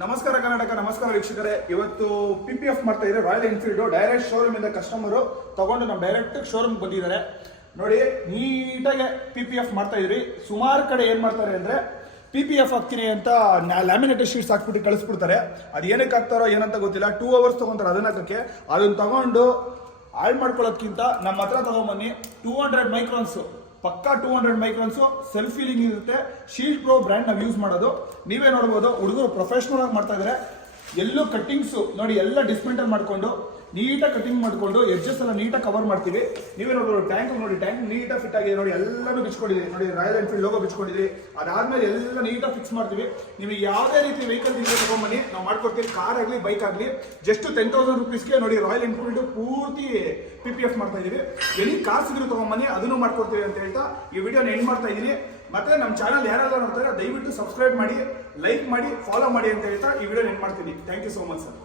ನಮಸ್ಕಾರ ಕರ್ನಾಟಕ, ನಮಸ್ಕಾರ ವೀಕ್ಷಕರೇ. ಇವತ್ತು PPF ಮಾಡ್ತಾ ಇದ್ದಾರೆ ರಾಯಲ್ ಎನ್ಫೀಲ್ಡ್. ಡೈರೆಕ್ಟ್ ಶೋರೂಮ್ ಇಂದ ಕಸ್ಟಮರು ತಗೊಂಡು ನಮ್ಮ ಡೈರೆಕ್ಟ್ ಶೋರೂಮ್ ಬಂದಿದ್ದಾರೆ. ನೋಡಿ, ನೀಟಾಗಿ PPF ಮಾಡ್ತಾ ಇದ್ರಿ. ಸುಮಾರು ಕಡೆ ಏನ್ ಮಾಡ್ತಾರೆ ಅಂದ್ರೆ PPF ಹಾಕ್ತೀನಿ ಅಂತ ಲ್ಯಾಮಿನೇಟೆಡ್ ಶೀಟ್ಸ್ ಹಾಕ್ಬಿಟ್ಟು ಕಳಿಸ್ಬಿಡ್ತಾರೆ. ಅದು ಏನಕ್ಕೆ ಹಾಕ್ತಾರೋ ಏನಂತ ಗೊತ್ತಿಲ್ಲ. 2 hours ತಗೊಂತಾರೆ ಅದನ್ನ ಹಾಕಕ್ಕೆ. ಅದನ್ನ ತಗೊಂಡು ಹಾಳು ಮಾಡ್ಕೊಳ್ಳೋದಕ್ಕಿಂತ ನಮ್ಮ ಹತ್ರ ತಗೊಂಬನ್ನಿ. 200 ಮೈಕ್ರಾನ್ಸ್, ಪಕ್ಕಾ 200 ಮೈಕ್ರಾನ್ಸ್ ಸೆಲ್ಫ್ ಫೀಲಿಂಗ್ ಇರುತ್ತೆ. ಶೀಲ್ಡ್ ಪ್ರೋ ಬ್ರ್ಯಾಂಡ್ ನಾವು ಯೂಸ್ ಮಾಡೋದು. ನೀವೇ ನೋಡ್ಬೋದು, ಹುಡುಗರು ಪ್ರೊಫೆಷನಲ್ ಆಗಿ ಮಾಡ್ತಾ ಇದ್ದಾರೆ. ಎಲ್ಲೂ ಕಟ್ಟಿಂಗ್ಸ್ ನೋಡಿ, ಎಲ್ಲ ಡಿಸ್ಮೆಂಟಲ್ ಮಾಡ್ಕೊಂಡು ನೀಟಾಗಿ ಕಟಿಂಗ್ ಮಾಡ್ಕೊಂಡು ಎಡ್ಜಸ್ ಎಲ್ಲ ನೀಟಾಗಿ ಕವರ್ ಮಾಡ್ತೀವಿ. ನೀವೇ ನೋಡ್ಬೋದು, ಟ್ಯಾಂಕ್ ನೋಡಿ, ಟ್ಯಾಂಕ್ ನೀಟಾಗಿ ಫಿಟ್ ಆಗಿದೆ ನೋಡಿ, ಎಲ್ಲಾನು ಬಿಚ್ಕೊಂಡಿದ್ದೀವಿ ನೋಡಿ, ರಾಯಲ್ ಎನ್ಫೀಲ್ಡ್ ಲೋಗೋ ಬಿಚ್ಕೊಂಡಿದ್ದೀವಿ. ಅದಾದ್ಮೇಲೆ ಎಲ್ಲ ನೀಟಾಗಿ ಫಿಕ್ಸ್ ಮಾಡ್ತೀವಿ. ನಿಮಗೆ ಯಾವುದೇ ರೀತಿ ವೆಹಿಕಲ್ ನಿಮಗೆ ತಗೊಂಬನ್ನಿ, ನಾವು ಮಾಡ್ಕೊಡ್ತೀವಿ. ಕಾರ್ ಆಗಲಿ ಬೈಕ್ ಆಗಲಿ ಜಸ್ಟ್ 10,000 rupeesಗೆ ನೋಡಿ ರಾಯಲ್ ಎನ್ಫೀಲ್ಡ್ ಪೂರ್ತಿ PPF ಮಾಡ್ತಾ ಇದೀವಿ. ಎನಿ ಕಾರ್ಸ್ ಇದ್ರು ತಗೊಂಬನ್ನಿ, ಅದನ್ನು ಮಾಡ್ಕೊಡ್ತೀವಿ ಅಂತ ಹೇಳ್ತಾ ಈ ವಿಡಿಯೋನ ಎಂಡ್ ಮಾಡ್ತಾ ಇದ್ದೀನಿ. ಮತ್ತೆ ನಮ್ಮ ಚಾನಲ್ ಯಾರೆಲ್ಲ ನೋಡ್ತಾರೆ ದಯವಿಟ್ಟು ಸಬ್ಸ್ಕ್ರೈಬ್ ಮಾಡಿ, ಲೈಕ್ ಮಾಡಿ, ಫಾಲೋ ಮಾಡಿ ಅಂತ ಹೇಳ್ತಾ ಈ ವಿಡಿಯೋ ಎಂಡ್ ಮಾಡ್ತೀನಿ. Thank you so much sir.